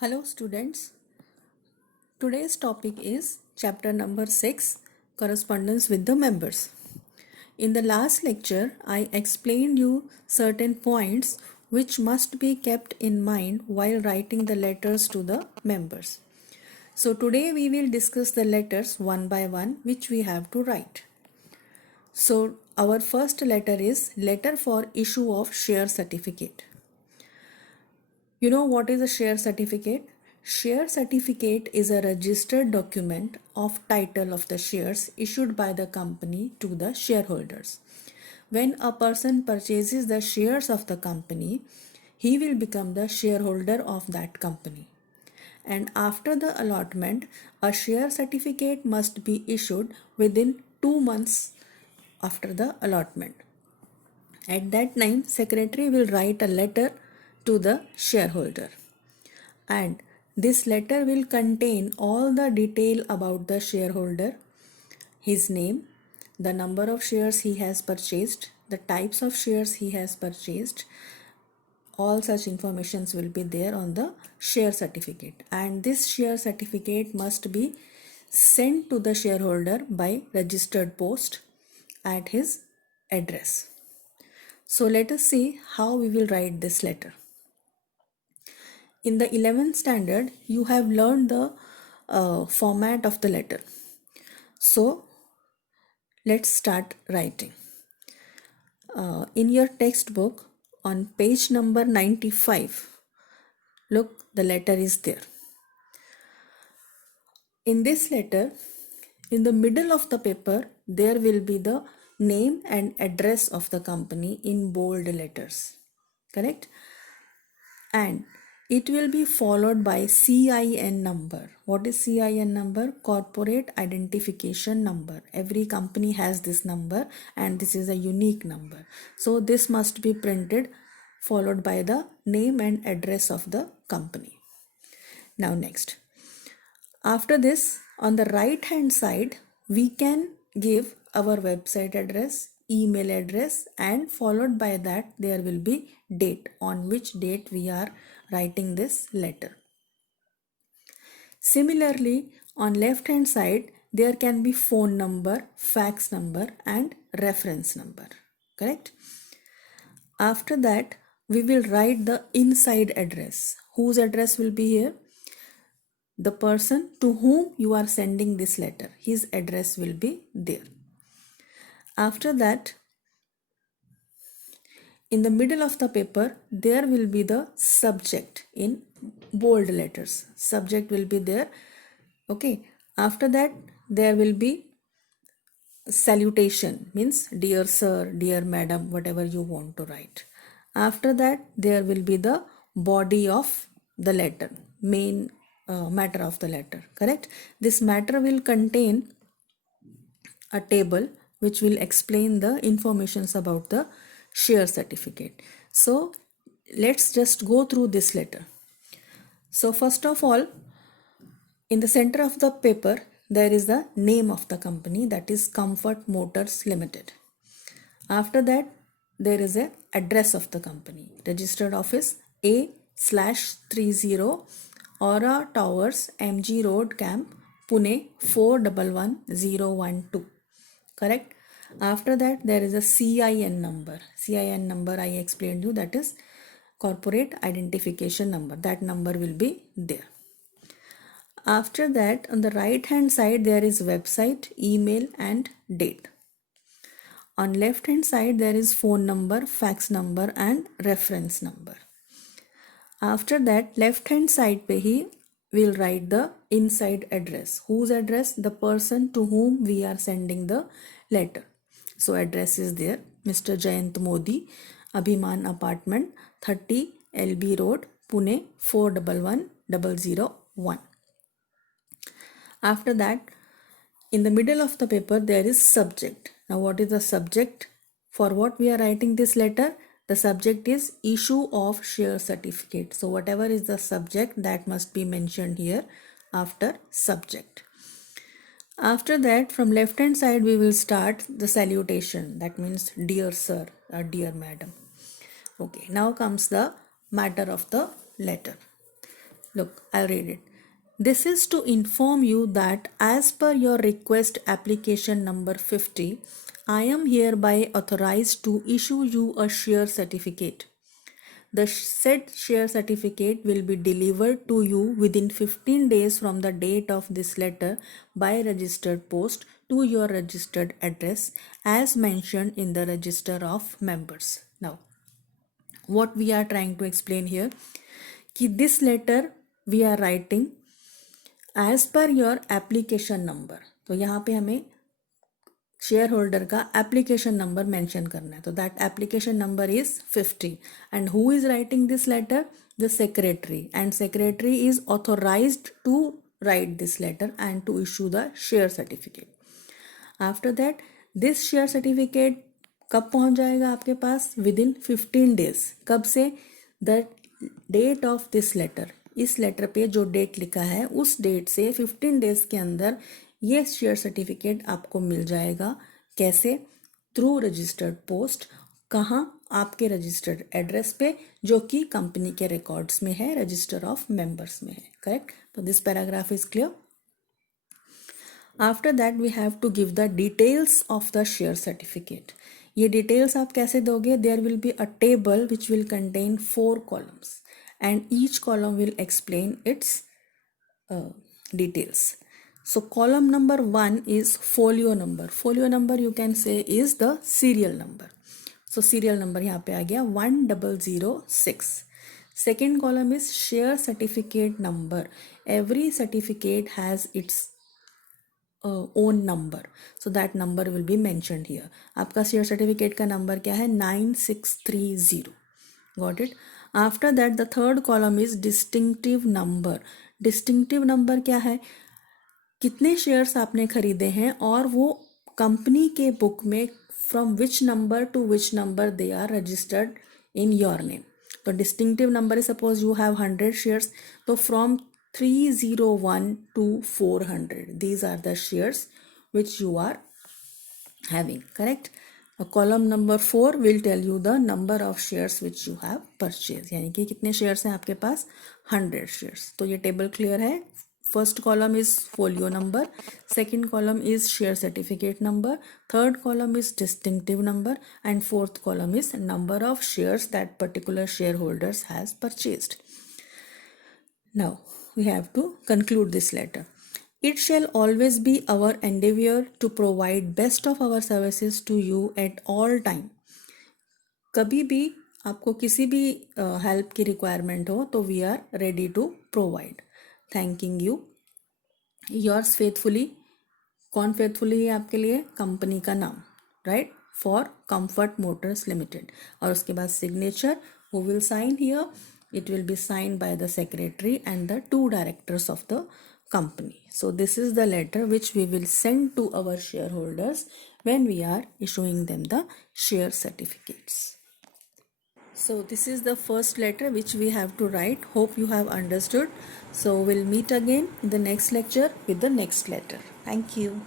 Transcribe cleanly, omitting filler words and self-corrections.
Hello students, today's topic is chapter number 6, correspondence with the members. In the last lecture, I explained you certain points which must be kept in mind while writing the letters to the members. So today we will discuss the letters one by one which we have to write. So our first letter is letter for issue of share certificate. You know what is a share certificate? Share certificate is a registered document of title of the shares issued by the company to the shareholders. When a person purchases the shares of the company, he will become the shareholder of that company. And after the allotment, a share certificate must be issued within 2 months after the allotment. At that time, secretary will write a letter to the shareholder, and this letter will contain all the detail about the shareholder, his name, the number of shares he has purchased, the types of shares he has purchased. All such informations will be there on the share certificate, and this share certificate must be sent to the shareholder by registered post at his address. So let us see how we will write this letter. In the 11th standard, you have learned the format of the letter. So let's start writing. In your textbook on page number 95, look, the letter is there. In this letter, in the middle of the paper, there will be the name and address of the company in bold letters. Correct? And it will be followed by CIN number. What is CIN number? Corporate Identification Number. Every company has this number, and this is a unique number. So this must be printed, followed by the name and address of the company. Now next. After this, on the right hand side, we can give our website address, email address, and followed by that there will be date, on which date we are writing this letter. Similarly, on left hand side, there can be phone number, fax number, and reference number. Correct? After that, we will write the inside address. Whose address will be here? The person to whom you are sending this letter, his address will be there. After that, in the middle of the paper, there will be the subject in bold letters. Subject will be there. Okay. After that, there will be salutation, means dear sir, dear madam, whatever you want to write. After that, there will be the body of the letter, main matter of the letter. Correct? This matter will contain a table which will explain the informations about the share certificate. So let's just go through this letter. So first of all, in the center of the paper, there is the name of the company, that is Comfort Motors Limited. After that, there is a address of the company, registered office A/30 Aura Towers, MG Road, Camp, Pune 411012. Correct? After that, there is a CIN number. CIN number I explained you, that is corporate identification number. That number will be there. After that, on the right hand side, there is website, email, and date. On left hand side, there is phone number, fax number, and reference number. After that, left hand side pe he will write the inside address. Whose address? The person to whom we are sending the letter. So address is there, Mr. Jayant Modi, Abhiman Apartment, 30 LB Road, Pune 411001. After that, in the middle of the paper, there is subject. Now what is the subject? For what we are writing this letter? The subject is issue of share certificate. So whatever is the subject, that must be mentioned here after subject. After that, from left hand side, we will start the salutation. That means dear sir or dear madam. Okay, now comes the matter of the letter. Look, I'll read it. This is to inform you that as per your request application number 50, I am hereby authorized to issue you a share certificate. The said share certificate will be delivered to you within 15 days from the date of this letter by registered post to your registered address as mentioned in the register of members. Now, what we are trying to explain here, कि this letter we are writing as per your application number. तो यहाँ पे हमें share holder का application number mention करना है. तो that application number is 50 and who is writing this letter? The secretary, and secretary is authorised to write this letter and to issue the share certificate. After that, this share certificate कब पहुंच जाएगा आपके पास? Within 15 days. कब से? The date of this letter. इस letter पे जो date लिखा है उस डेट से 15 days के अंदर ये शेयर सर्टिफिकेट आपको मिल जाएगा. कैसे? Through registered post. कहाँ? आपके रजिस्टर्ड एड्रेस पे, जो कि कंपनी के रिकॉर्ड्स में है, रजिस्टर ऑफ मेंबर्स में है. करेक्ट? तो this paragraph is clear. After that we have to give the details of the share certificate. ये डिटेल्स आप कैसे दोगे? There will be a table which will contain 4 columns and each column will explain its details. So column number 1 is folio number. Folio number you can say is the serial number. So serial number यहाँ पे आ गया 1006. Second column is share certificate number. Every certificate has its own number. So that number will be mentioned here. आपका share certificate का number क्या है? 9630. Got it? After that the third column is distinctive number. Distinctive number क्या है? कितने shares आपने खरीदे हैं और वो कंपनी के बुक में from which number to which number they are registered in your name. तो distinctive number, suppose you have 100 shares, तो from 301 to 400, these are the shares which you are having. Correct? Column number 4 will tell you the number of shares which you have purchased. यानी कि कितने shares हैं आपके पास? 100 shares. तो ये table clear है. First column is folio number, second column is share certificate number, third column is distinctive number, and fourth column is number of shares that particular shareholders has purchased. Now we have to conclude this letter. It shall always be our endeavor to provide best of our services to you at all time. कभी भी आपको किसी भी help की requirement हो तो we are ready to provide. Thanking you. Yours faithfully. कौन faithfully है आपके लिए? कंपनी का नाम, right? For comfort motors limited. और उसके बाद signature, who will sign here? It will be signed by the secretary and the 2 directors of the company. So this is the letter which we will send to our shareholders when we are issuing them the share certificates. So this is the first letter which we have to write. Hope you have understood. So we'll meet again in the next lecture with the next letter. Thank you.